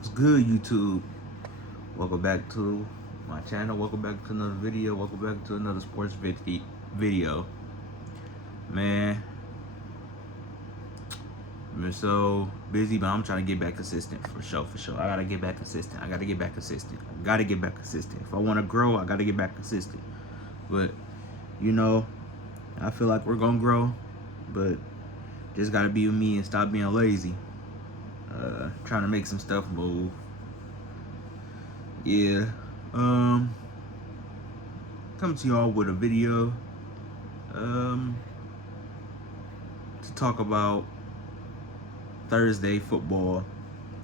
What's good, YouTube? Welcome back to my channel. Welcome back to another video. Welcome back to another sports video. Man, I've been so busy, but I'm trying to get back consistent for sure. I gotta get back consistent. I gotta get back consistent. If I want to grow, I gotta get back consistent. But you know, I feel like we're gonna grow, but just gotta be with me and stop being lazy. Trying to make some stuff move. Yeah. Come to y'all with a video to talk about Thursday football.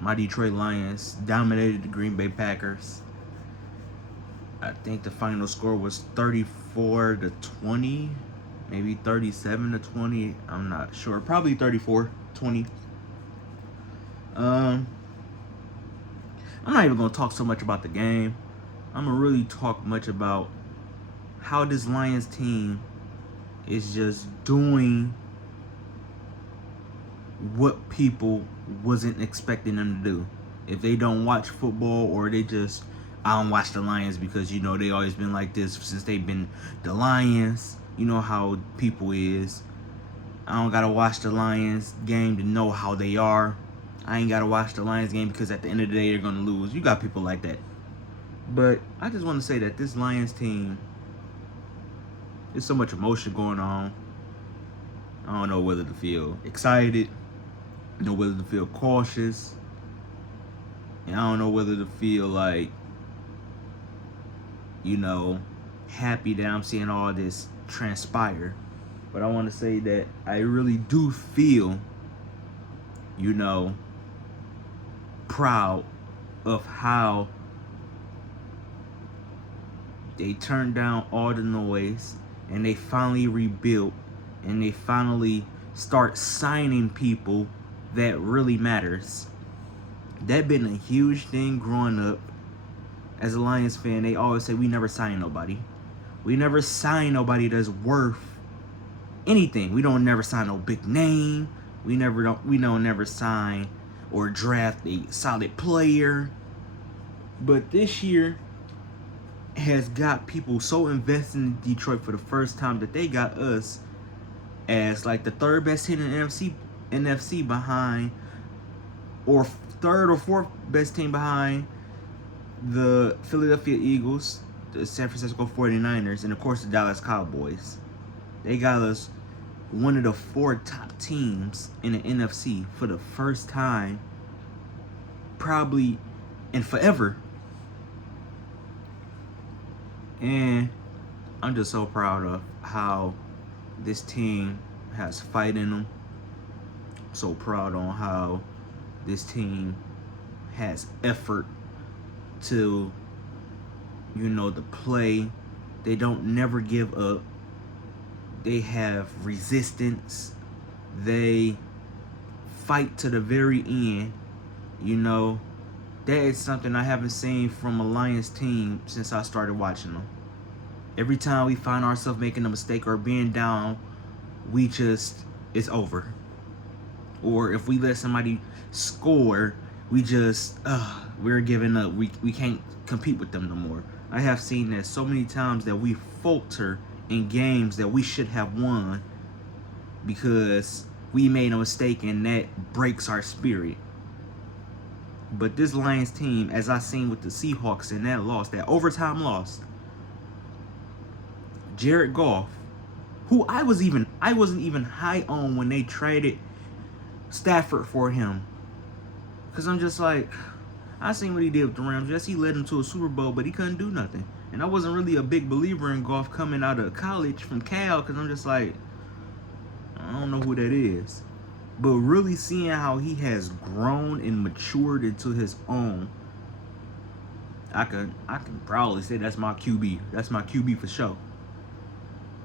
My Detroit Lions dominated the Green Bay Packers. I think the final score was 34-20, maybe 37-20. I'm not sure. Probably 34-20. I'm not even gonna talk so much about the game. I'm gonna really talk much about how this Lions team is just doing what people wasn't expecting them to do. If they don't watch football, or they just, I don't watch the Lions because, you know, they always been like this since they've been the Lions. You know how people is. I don't gotta watch the Lions game to know how they are. I ain't gotta watch the Lions game because at the end of the day they're gonna lose. You got people like that. But I just want to say that this Lions team, there's so much emotion going on. I don't know whether to feel excited, know whether to feel cautious, and I don't know whether to feel like, you know, happy that I'm seeing all this transpire. But I want to say that I really do feel, you know, proud of how they turned down all the noise and they finally rebuilt and they finally start signing people that really matters. That been a huge thing growing up. As a Lions fan, they always say we never sign nobody. We never sign nobody that's worth anything. We don't never sign no big name. We don't never sign or draft a solid player. But this year has got people so invested in Detroit for the first time that they got us as like the third best team in the NFC behind, or third or fourth best team behind the Philadelphia Eagles, the San Francisco 49ers, and of course the Dallas Cowboys. They got us one of the four top teams in the NFC for the first time probably in forever. And I'm just so proud of how this team has fight in them. So proud on how this team has effort to, you know, the play. They don't never give up. They have resistance. They fight to the very end. You know, that is something I haven't seen from a Lions team since I started watching them. Every time we find ourselves making a mistake or being down, it's over. Or if we let somebody score, we're giving up. We can't compete with them no more. I have seen that so many times that we falter in games that we should have won because we made a mistake, and that breaks our spirit. But this Lions team, as I seen with the Seahawks in that overtime loss, Jared Goff, who I wasn't even high on when they traded Stafford for him. Because I'm just like, I seen what he did with the Rams. Yes, he led them to a Super Bowl, but he couldn't do nothing. And I wasn't really a big believer in Goff coming out of college from Cal, because I'm just like, I don't know who that is. But really seeing how he has grown and matured into his own, I can proudly say that's my QB. That's my QB for sure.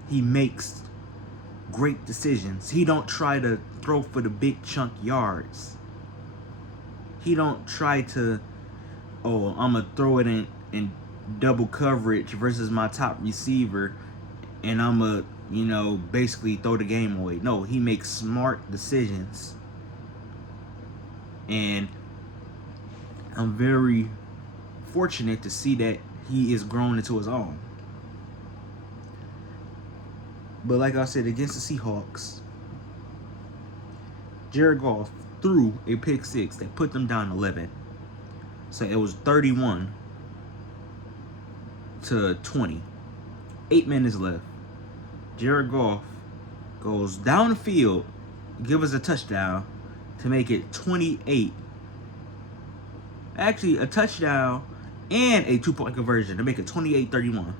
He makes great decisions. He don't try to throw for the big chunk yards. He don't try to, I'm going to throw it in double coverage versus my top receiver, and I'm going to, basically throw the game away. No, he makes smart decisions. And I'm very fortunate to see that he is grown into his own. But like I said, against the Seahawks, Jared Goff threw a pick six that put them down 11. So it was 31-20. 8 minutes left. Jared Goff goes down the field, give us a touchdown to make it 28. Actually, a touchdown and a 2-point conversion to make it 28-31.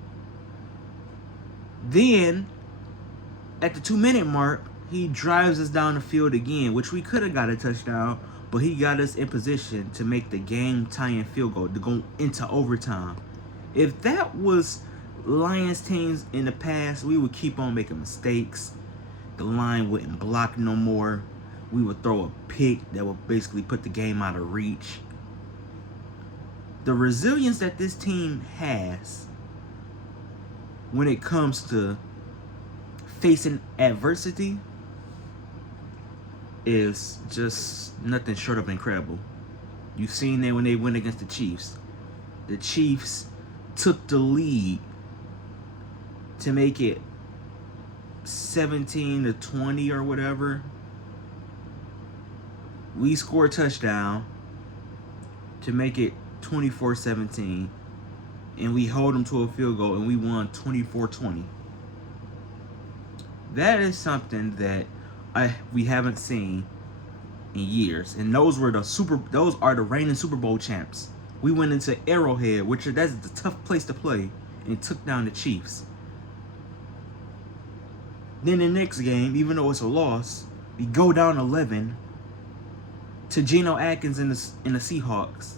Then, at the 2-minute mark, he drives us down the field again, which we could have got a touchdown, but he got us in position to make the game-tying field goal to go into overtime. If that was Lions teams in the past, we would keep on making mistakes. The line wouldn't block no more. We would throw a pick that would basically put the game out of reach. The resilience that this team has when it comes to facing adversity is just nothing short of incredible. You've seen that when they went against the Chiefs. The Chiefs took the lead to make it 17-20 or whatever. We scored a touchdown to make it 24-17, and we hold them to a field goal, and we won 24-20. That is something that we haven't seen in years, and those are the reigning Super Bowl champs. We went into Arrowhead, that's the tough place to play, and took down the Chiefs. Then the next game, even though it's a loss, we go down 11 to Geno Atkins in the Seahawks.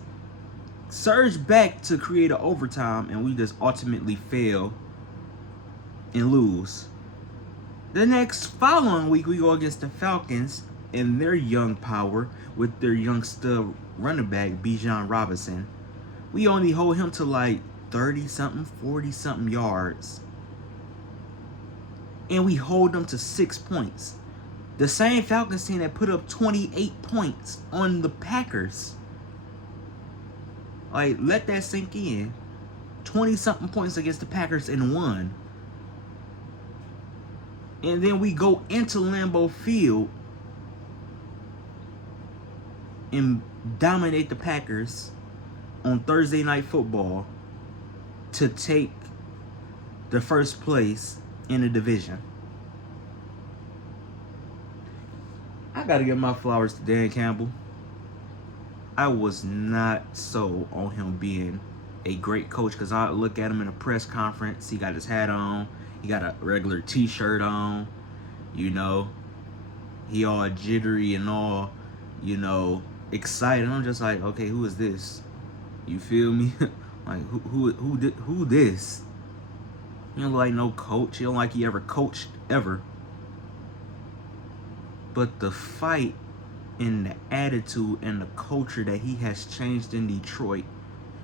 Surge back to create an overtime, and we just ultimately fail and lose. The next following week, we go against the Falcons and their young power with their young stud running back, Bijan Robinson. We only hold him to like 30-something, 40-something yards. And we hold them to 6 points. The same Falcons team that put up 28 points on the Packers. Like, let that sink in. 20-something points against the Packers and won. And then we go into Lambeau Field and dominate the Packers on Thursday Night Football to take the first place in the division. I gotta give my flowers to Dan Campbell. I was not so on him being a great coach because I look at him in a press conference. He got his hat on. He got a regular t-shirt on. You know, he all jittery and all, you know, excited. I'm just like, okay, who is this? You feel me? Like, who this? He don't look like no coach. He don't like he ever coached ever. But the fight and the attitude and the culture that he has changed in Detroit.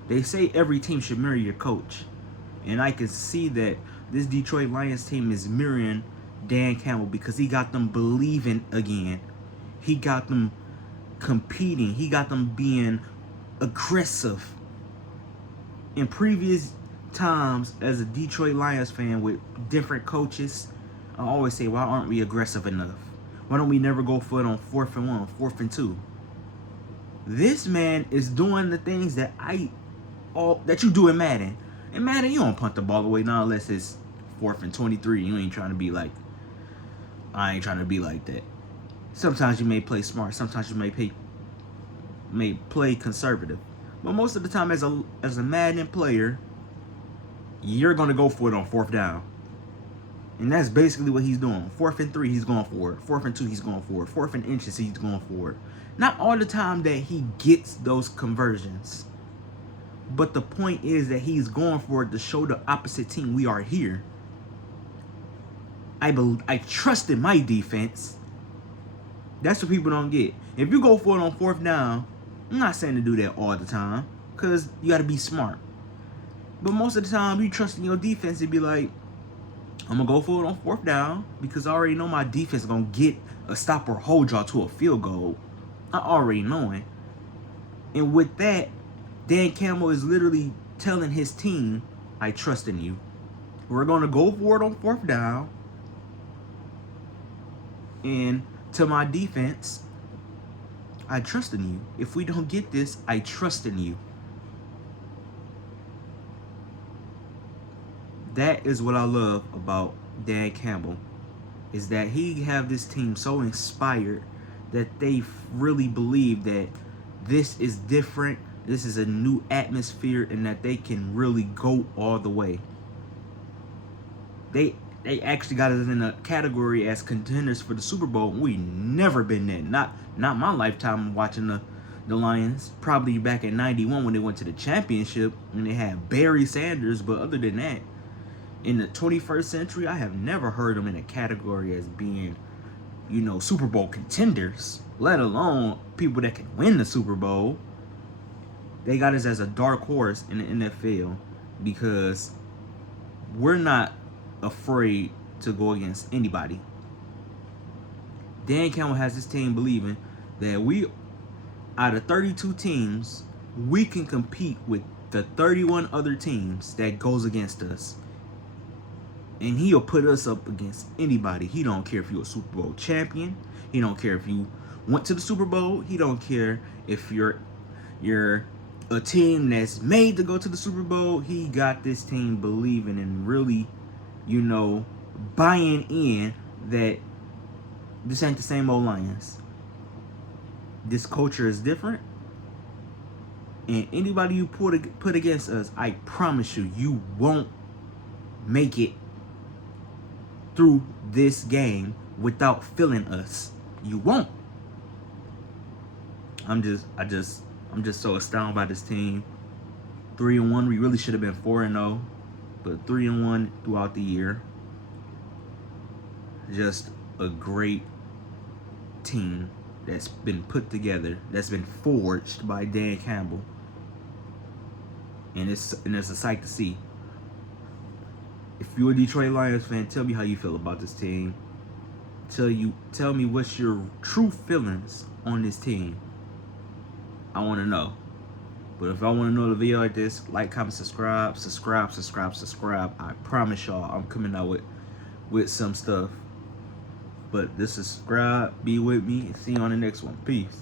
They say every team should mirror your coach. And I can see that this Detroit Lions team is mirroring Dan Campbell because he got them believing again. He got them competing. He got them being aggressive. In previous times, as a Detroit Lions fan with different coaches, I always say, why aren't we aggressive enough? Why don't we never go for it on 4th and 1, 4th and 2? This man is doing the things that that you do in Madden. In Madden, you don't punt the ball away now unless it's 4th and 23. You ain't trying to be like, I ain't trying to be like that. Sometimes you may play smart. Sometimes you may play conservative. But most of the time, as a Madden player, you're gonna go for it on 4th down. And that's basically what he's doing. 4th and 3, he's going for it. 4th and 2, he's going for it. 4th and inches, he's going for it. Not all the time that he gets those conversions. But the point is that he's going for it to show the opposite team we are here. I trust in my defense. That's what people don't get. If you go for it on 4th down, I'm not saying to do that all the time, because you got to be smart. But most of the time, you trust in your defense to be like, I'm going to go for it on 4th down because I already know my defense is going to get a stop or hold y'all to a field goal. I already know it. And with that, Dan Campbell is literally telling his team, I trust in you. We're going to go for it on 4th down. And to my defense, I trust in you. If we don't get this, I trust in you. That is what I love about Dan Campbell, is that he have this team so inspired that they really believe that this is different, this is a new atmosphere, and that they can really go all the way. They actually got us in a category as contenders for the Super Bowl. We never been there. Not my lifetime watching the Lions. Probably back in '91 when they went to the championship and they had Barry Sanders. But other than that, in the 21st century, I have never heard them in a category as being, Super Bowl contenders, let alone people that can win the Super Bowl. They got us as a dark horse in the NFL because we're not afraid to go against anybody. Dan Campbell has his team believing that we, out of 32 teams, we can compete with the 31 other teams that goes against us. And he'll put us up against anybody. He don't care if you're a Super Bowl champion. He don't care if you went to the Super Bowl. He don't care if you're a team that's made to go to the Super Bowl. He got this team believing and really, buying in that this ain't the same old Lions. This culture is different. And anybody you put against us, I promise you won't make it through this game without feeling us. You won't. I'm just so astounded by this team. 3-1. We really should have been 4-0, but 3-1 throughout the year. Just a great team that's been put together, that's been forged by Dan Campbell, and it's a sight to see. If you're a Detroit Lions fan, tell me how you feel about this team. Tell me what's your true feelings on this team. I want to know. But if I want to know the video like this, like, comment, subscribe. I promise y'all I'm coming out with some stuff. But this is subscribe, be with me, and see you on the next one. Peace.